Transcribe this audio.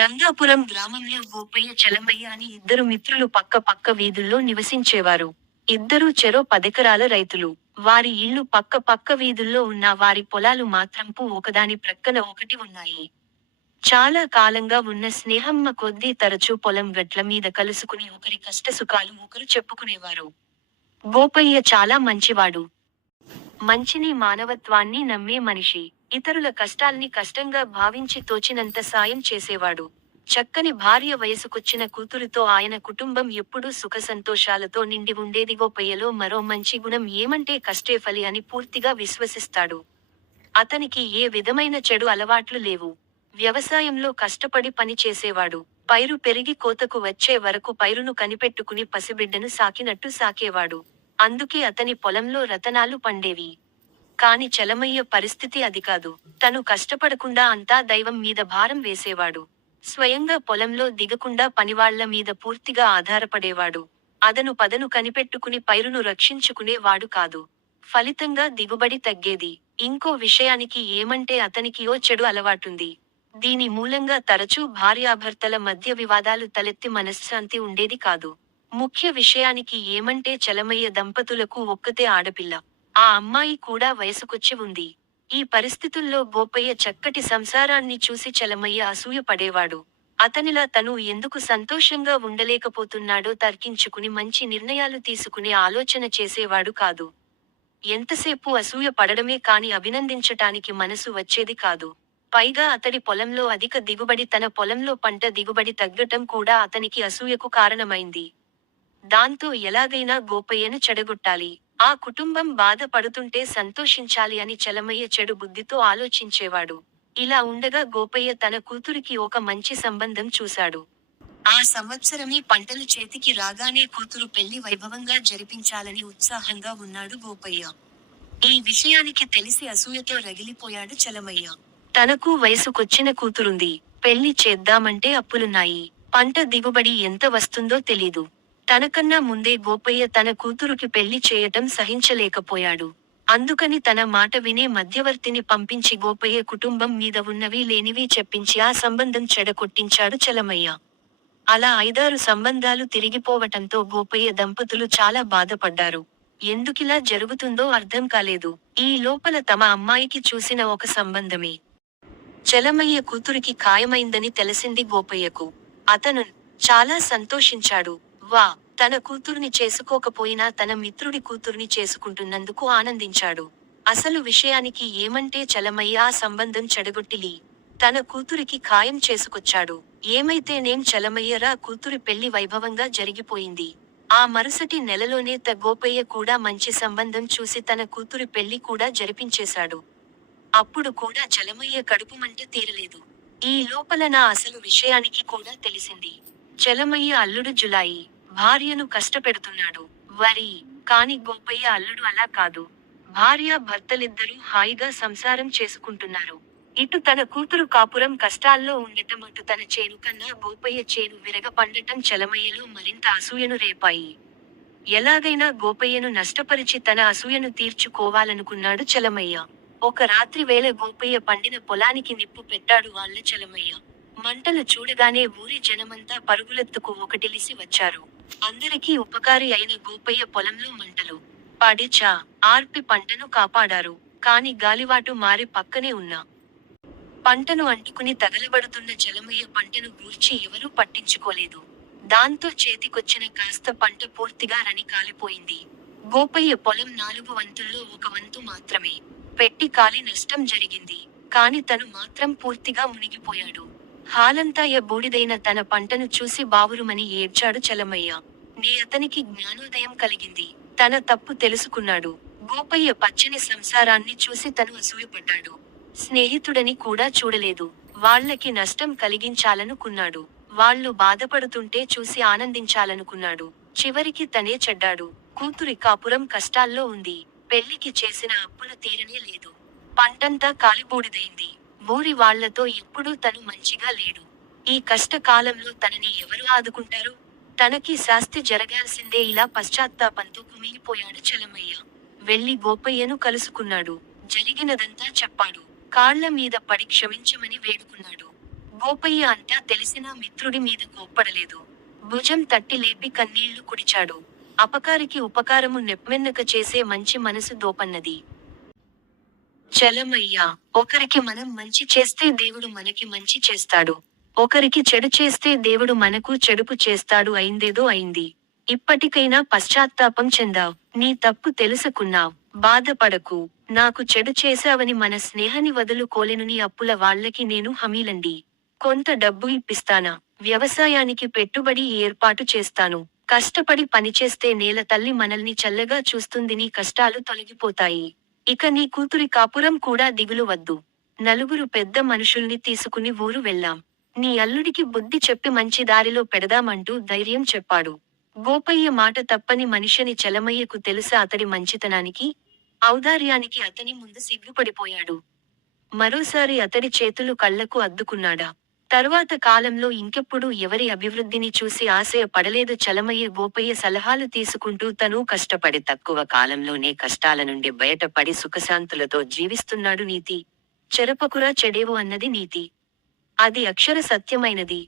రంగాపురం గ్రామంలో గోపయ్య చలమయ్య అని ఇద్దరు మిత్రులు పక్క పక్క వీధుల్లో నివసించేవారు. ఇద్దరూ చెరో పదెకరాల రైతులు. వారి ఇళ్ళు పక్క పక్క వీధుల్లో ఉన్న వారి పొలాలు మాత్రంపు ఒకదాని ప్రక్కన ఒకటి ఉన్నాయి. చాలా కాలంగా ఉన్న స్నేహమ్మ కొద్దీ తరచూ పొలం గట్ల మీద కలుసుకుని ఒకరి కష్టసుఖాలు ఒకరు చెప్పుకునేవారు. గోపయ్య చాలా మంచివాడు. మంచిని మానవత్వాన్ని నమ్మే మనిషి. ఇతరుల కష్టాల్ని కష్టంగా భావించి తోచినంత సాయం చేసేవాడు. చక్కని భార్య వయసుకొచ్చిన కూతురుతో ఆయన కుటుంబం ఎప్పుడూ సుఖ సంతోషాలతో నిండి ఉండేదిగో పయ్యలో మరో మంచి గుణం ఏమంటే కష్టే ఫలి అని పూర్తిగా విశ్వసిస్తాడు. అతనికి ఏ విధమైన చెడు అలవాట్లు లేవు. వ్యవసాయంలో కష్టపడి పని చేసేవాడు. పైరు పెరిగి కోతకు వచ్చే వరకు పైరును కనిపెట్టుకుని పసిబిడ్డను సాకినట్టు సాకేవాడు. అందుకే అతని పొలంలో రతనాలు పండేవి. కాని చలమయ్య పరిస్థితి అది కాదు. తను కష్టపడకుండా అంతా దైవం మీద భారం వేసేవాడు. స్వయంగా పొలంలో దిగకుండా పనివాళ్ళ మీద పూర్తిగా ఆధారపడేవాడు. అదను పదను కనిపెట్టుకుని పైరును రక్షించుకునేవాడు కాదు. ఫలితంగా దిగుబడి తగ్గేది. ఇంకో విషయానికి ఏమంటే అతనికి ఓ చెడు అలవాటుంది. దీని మూలంగా తరచూ భార్యాభర్తల మధ్య వివాదాలు తలెత్తి మనశ్శాంతి ఉండేది కాదు. ముఖ్య విషయానికి ఏమంటే చలమయ్య దంపతులకు ఒక్కతే ఆడపిల్ల. ఆ అమ్మాయి కూడా వయసుకొచ్చి ఉంది. ఈ పరిస్థితుల్లో గోపయ్య చక్కటి సంసారాన్ని చూసి చలమయ్య అసూయ పడేవాడు అతనిలా తను ఎందుకు సంతోషంగా ఉండలేకపోతున్నాడో తర్కించుకుని మంచి నిర్ణయాలు తీసుకునే ఆలోచన చేసేవాడు కాదు. ఎంతసేపు అసూయ పడడమే కాని అభినందించటానికి మనసు వచ్చేది కాదు. పైగా అతడి పొలంలో అధిక దిగుబడి తన పొలంలో పంట దిగుబడి తగ్గటం కూడా అతనికి అసూయకు కారణమైంది. దాంతో ఎలాగైనా గోపయ్యను చెడగొట్టాలి. ఆ కుటుంబం బాధపడుతుంటే సంతోషించాలి అని చలమయ్య చెడు బుద్ధితో ఆలోచించేవాడు. ఇలా ఉండగా గోపయ్య తన కూతురికి ఒక మంచి సంబంధం చూశాడు. ఆ సంవత్సరమే పంటలు చేతికి రాగానే కూతురు పెళ్ళి వైభవంగా జరిపించాలని ఉత్సాహంగా ఉన్నాడు గోపయ్య. ఈ విషయానికి తెలిసి అసూయతో రగిలిపోయాడు చలమయ్య. తనకు వయసుకొచ్చిన కూతురుంది. పెళ్ళి చేద్దామంటే అప్పులున్నాయి. పంట దిగుబడి ఎంత వస్తుందో తెలీదు. తనకన్నా ముందే గోపయ్య తన కూతురుకి పెళ్ళి చేయటం సహించలేకపోయాడు. అందుకని తన మాట వినే మధ్యవర్తిని పంపించి గోపయ్య కుటుంబం మీద ఉన్నవి లేనివి చెప్పించి ఆ సంబంధం చెడగొట్టించాడు చలమయ్య. అలా ఐదారు సంబంధాలు తిరిగిపోవటంతో గోపయ్య దంపతులు చాలా బాధపడ్డారు. ఎందుకిలా జరుగుతుందో అర్థం కాలేదు. ఈ లోపల తమ అమ్మాయికి చూసిన ఒక సంబంధమే. చలమయ్య కూతురికి ఖాయమైందని తెలిసింది గోపయ్యకు. అతను చాలా సంతోషించాడు. వా తన కూతుర్ని చేసుకోకపోయినా తన మిత్రుడి కూతుర్ని చేసుకుంటున్నందుకు ఆనందించాడు. అసలు విషయానికి ఏమంటే చలమయ్య ఆ సంబంధం చెడగొట్టిలి తన కూతురికి ఖాయం చేసుకొచ్చాడు. ఏమైతేనేం చలమయ్యరా కూతురి పెళ్ళి వైభవంగా జరిగిపోయింది. ఆ మరుసటి నెలలోనే త గోపయ్య కూడా మంచి సంబంధం చూసి తన కూతురి పెళ్ళి కూడా జరిపించేశాడు. అప్పుడు కూడా చలమయ్య కడుపు మంట తీరలేదు. ఈ లోపల నా అసలు విషయానికి కూడా తెలిసింది. చలమయ్య అల్లుడు జులాయి భార్యను కష్టపెడుతున్నాడు. వరి కాని గోపయ్య అల్లుడు అలా కాదు. భార్య భర్తలిద్దరూ హాయిగా సంసారం చేసుకుంటున్నారు. ఇటు తన కూతురు కాపురం కష్టాల్లో ఉండటం అటు తన చేను కన్నా గోపయ్య చేను విరగపండటం చలమయ్యలో మరింత అసూయను రేపాయి. ఎలాగైనా గోపయ్యను నష్టపరిచి తన అసూయను తీర్చుకోవాలనుకున్నాడు చలమయ్య. ఒక రాత్రి వేళ గోపయ్య పండిన పొలానికి నిప్పు పెట్టాడు వాళ్ళ చలమయ్య. మంటలు చూడగానే ఊరి జనమంతా పరుగులెత్తుకు ఒకటిలిసి వచ్చారు. అందరికీ ఉపకారి అయిన గోపయ్య పొలంలో మంటలు. పాడిచా ఆర్పి పంటను కాపాడారు. కాని గాలివాటు మారి పక్కనే ఉన్నా పంటను అంటుకుని తగలబడుతున్న చలమయ్య పంటను గూర్చి ఎవరూ పట్టించుకోలేదు. దాంతో చేతికొచ్చిన కాస్త పంట పూర్తిగా రని కాలిపోయింది. గోపయ్య పొలం నాలుగు వంతుల్లో ఒక వంతు మాత్రమే. పెట్టి కాలి నష్టం జరిగింది. కాని తను మాత్రం పూర్తిగా మునిగిపోయాడు. హాలంతాయ బూడిదైన తన పంటను చూసి బావురుమని ఏడ్చాడు చలమయ్య. నే అతనికి జ్ఞానోదయం కలిగింది. తన తప్పు తెలుసుకున్నాడు. గోపయ్య పచ్చని సంసారాన్ని చూసి తను అసూయపడ్డాడు. స్నేహితుడని కూడా చూడలేదు. వాళ్ళకి నష్టం కలిగించాలనుకున్నాడు. వాళ్ళు బాధపడుతుంటే చూసి ఆనందించాలనుకున్నాడు. చివరికి తనే చెడ్డాడు. కూతురి కాపురం కష్టాల్లో ఉంది. పెళ్ళికి చేసిన అప్పులు తీరనే లేదు. పంటంతా కాలిబూడిదైంది. ఊరి వాళ్ళతో ఎప్పుడూ తను మంచిగా లేడు. ఈ కష్టకాలంలో తనని ఎవరు ఆదుకుంటారు? తనకి శాస్తి జరగాల్సిందే ఇలా పశ్చాత్తాపంతో కుమిలిపోయాడు చలమయ్య. వెళ్ళి గోపయ్యను కలుసుకున్నాడు. జరిగినదంతా చెప్పాడు. కాళ్ళ మీద పడి క్షమించమని వేడుకున్నాడు. గోపయ్య అంతా తెలిసినా మిత్రుడి మీద కోప్పడలేదు. భుజం తట్టి లేపి కన్నీళ్ళు కుడిచాడు. అపకారికి ఉపకారము నెప్మెన్నక చేసే మంచి మనసు దోపన్నది. చలమయ్యా ఒకరికి మనం మంచి చేస్తే దేవుడు మనకి మంచి చేస్తాడు. ఒకరికి చెడు చేస్తే దేవుడు మనకు చెడుపు చేస్తాడు అయిందేదో అయింది. ఇప్పటికైనా పశ్చాత్తాపం చెందావ్ నీ తప్పు తెలుసుకున్నావ్ బాధపడకు నాకు చెడు చేశావని మన స్నేహని వదులుకోలేనుని అప్పుల వాళ్ళకి నేను హమీలండి. కొంత డబ్బు ఇప్పిస్తానా వ్యవసాయానికి పెట్టుబడి ఏర్పాటు చేస్తాను కష్టపడి పనిచేస్తే నేల తల్లి మనల్ని చల్లగా చూస్తుంది నీ కష్టాలు తొలగిపోతాయి. ఇక నీ కూతురి కాపురం కూడా దిగులు వద్దు నలుగురు పెద్ద మనుషుల్ని తీసుకుని ఊరు వెళ్ళాం. నీ అల్లుడికి బుద్ధి చెప్పి మంచి దారిలో పెడదామంటూ ధైర్యం చెప్పాడు. గోపయ్య మాట తప్పని మనిషిని చలమయ్యకు తెలుసా అతడి మంచితనానికి? ఔదార్యానికి అతని ముందు సిగ్గుపడిపోయాడు. మరోసారి అతడి చేతులు కళ్ళకు అద్దుకున్నాడా? తరువాత కాలంలో ఇంకెప్పుడు ఎవరి అభివృద్ధిని చూసి ఆశయ పడలేదు చలమయ్య గోపయ్య సలహాలు తీసుకుంటూ తను కష్టపడి తక్కువ కాలంలోనే కష్టాల నుండి బయటపడి సుఖశాంతులతో జీవిస్తున్నాడు నీతి. చెరపకురా చెడేవు అన్నది నీతి. అది అక్షర సత్యమైనది.